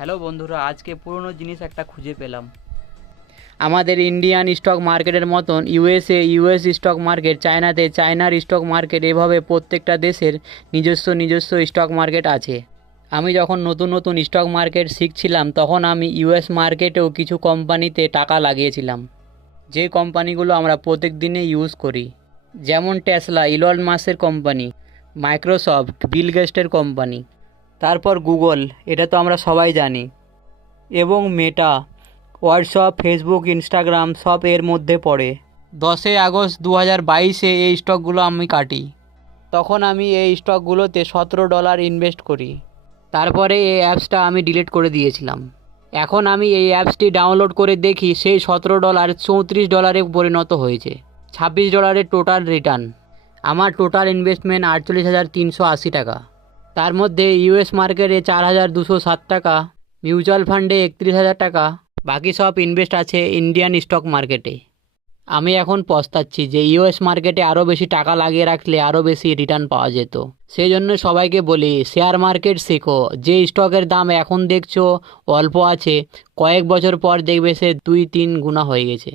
Hello বন্ধুরা, আজকে পুরনো জিনিস একটা খুঁজে পেলাম। আমাদের ইন্ডিয়ান স্টক মার্কেটের মতন ইউএস স্টক মার্কেট, চায়নাতে চায়নার স্টক মার্কেট, এভাবে প্রত্যেকটা দেশের নিজস্ব স্টক মার্কেট আছে। আমি যখন নতুন নতুন স্টক মার্কেট শিখছিলাম তখন আমি ইউএস মার্কেটেও কিছু কোম্পানিতে টাকা লাগিয়েছিলাম, যে কোম্পানিগুলো আমরা প্রত্যেক দিনে ইউজ করি। যেমন টেসলা, ইলন মাস্কের কোম্পানি; মাইক্রোসফট, বিল গেটসের কোম্পানি; তারপর গুগল, এটা তো আমরা সবাই জানি; এবং মেটা, হোয়াটসঅ্যাপ, ফেসবুক, ইনস্টাগ্রাম সব এর মধ্যে পড়ে। 10ই আগস্ট 2022-এ এই স্টকগুলো আমি কাটি। তখন আমি এই স্টকগুলোতে $17 ইনভেস্ট করি। তারপরে এই অ্যাপসটা আমি ডিলিট করে দিয়েছিলাম। এখন আমি এই অ্যাপসটি ডাউনলোড করে দেখি সেই $17 $34-এ পরিণত হয়েছে। $26 টোটাল রিটার্ন। আমার টোটাল ইনভেস্টমেন্ট 48,380 টাকা। তার মধ্যে ইউএস মার্কেটে 4,207 টাকা, মিউচুয়াল ফান্ডে 31,000 টাকা, বাকি সব ইনভেস্ট আছে ইন্ডিয়ান স্টক মার্কেটে। আমি এখন পস্তাচ্ছি যে ইউএস মার্কেটে আরও বেশি টাকা লাগিয়ে রাখলে আরও বেশি রিটার্ন পাওয়া যেত। সেই জন্য সবাইকে বলি, শেয়ার মার্কেট শেখো। যে স্টকের দাম এখন দেখছো অল্প আছে, কয়েক বছর পর দেখবে সে 2-3 গুণা হয়ে গেছে।